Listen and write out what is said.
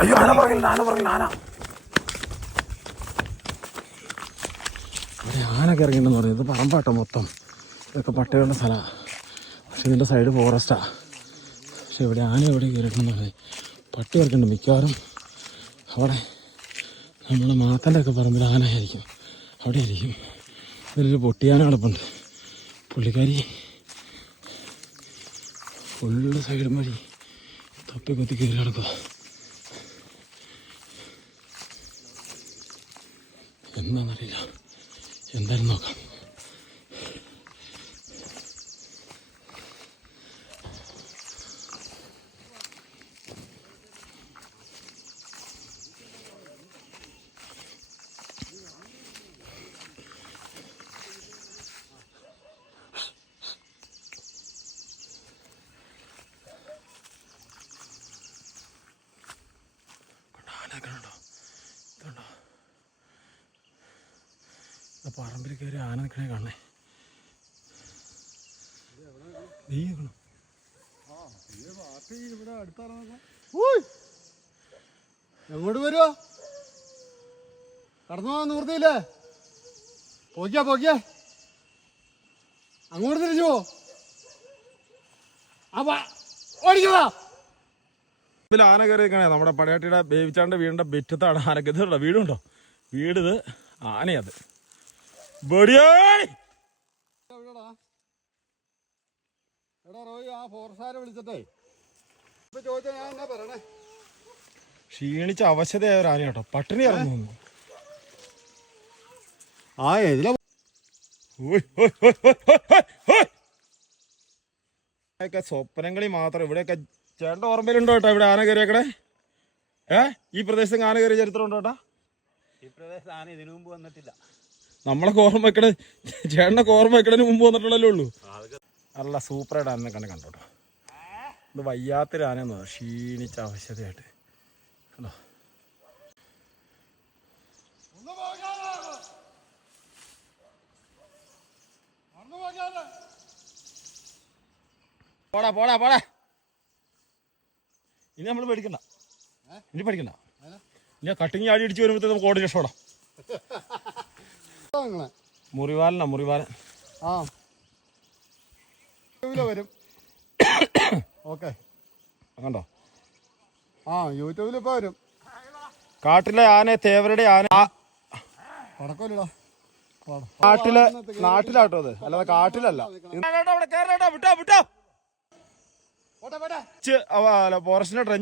അയ്യോ ആന പറകില്ല ആന ആന പറഞ്ഞു. ഇത് പറമ്പാട്ടോ മൊത്തം. ഇതൊക്കെ പട്ടികളുടെ സ്ഥലമാണ് പക്ഷെ ഇതിന്റെ സൈഡ് ഫോറസ്റ്റാ പക്ഷെ ഇവിടെ ആന എവിടെ കയറിയിട്ടുണ്ടെന്ന് പറഞ്ഞു പട്ടി ഇറക്കുന്നുണ്ട് മിക്കവാറും. അവിടെ നമ്മുടെ മാത്തന്റെ ഒക്കെ പറമ്പിൽ ആനയായിരിക്കും. അവിടെ ആയിരിക്കും ഇതിലൊരു പൊട്ടിയാന കിടപ്പുണ്ട് പുള്ളിക്കാരി ഫുള്ള് സൈഡും വഴി തപ്പി കൊത്തി കയറി കിടക്കുക എന്താണെന്നറിയില്ല. എന്തായാലും നോക്കാം. ഉണ്ടോ ഇതുണ്ടോ ഇത് പറമ്പിൽ കയറി ആന നിൽക്കണേ കാണണേ. നീ നിൽക്കണം എങ്ങോട്ട് വരുവോ? കടന്നു പോകാൻ നിവൃത്തിയില്ലേ? പോക്കിയാ പോക്കിയാ. അങ്ങോട്ട് തിരിച്ചു പോ. അപ്പൊ ഓടിക്കടാ ഇതിൽ ആന കയറി നിൽക്കണേ നമ്മുടെ പടയാട്ടിയുടെ ബേബിച്ചാണ്ട് വീടിന്റെ ബെറ്റത്താണ് ആനക്ക് ഇതുണ്ടോ വീടുണ്ടോ? വീട് ഇത് ആനയത് ക്ഷീണിച്ച അവശതയായ ഒരു ആന കേട്ടോ പട്ടിണി ഇറങ്ങുന്നു ആ ഇതിലെ സ്വപ്നങ്ങളിൽ സ്വപ്നങ്ങളി മാത്രം ഇവിടെയൊക്കെ ചേട്ടന്റെ ഓർമ്മയിലുണ്ടോ കേട്ടോ ഇവിടെ ആന കയറിയേക്കടെ ഏ? ഈ പ്രദേശത്ത് ആന കയറിയ ചരിത്രം ഉണ്ടോ കേട്ടാ ഈ പ്രദേശത്ത് ആന ഇതിനു മുമ്പ് വന്നിട്ടില്ല. നമ്മളൊക്കെ ഓർമ്മ വെക്കണ ചേട്ടനൊക്കെ ഓർമ്മ വെക്കണതിന് മുമ്പ് വന്നിട്ടുള്ളല്ലേ ഉള്ളൂ. നല്ല സൂപ്പറായിട്ട് ആനെ കണ്ട് കണ്ടോട്ടോ ഇത് വയ്യാത്തൊരു ആനയെന്നോ ക്ഷീണിച്ച അവശതയായിട്ട്. കണ്ടോ? പോടാ പോടാ പോടാ. ഇനി നമ്മൾ പേടിക്കണ്ട ഇനി പേടിക്കണ്ട ഇനി കട്ടിങ് ആടി അടിച്ച് വരുമ്പോഴത്തേക്ക് നമുക്ക് ഓടി രക്ഷപ്പെടാം മുറിവാലാ മുറിവാലനാ മുറിവാലൻ ആ വരും ഓക്കെ കണ്ടോ ആ യൂട്യൂബിൽ ഇപ്പൊ വരും കാട്ടിലെ ആന തേവരുടെ ആന കാട്ടിലെ പടക്കമില്ലടാ നാട്ടിലെ നാട്ടിലാട്ടോ അത് അല്ലാതെ കാട്ടിലല്ല വിട്ടോ വിട്ടോ ഫോറസ്റ്റിന്റെ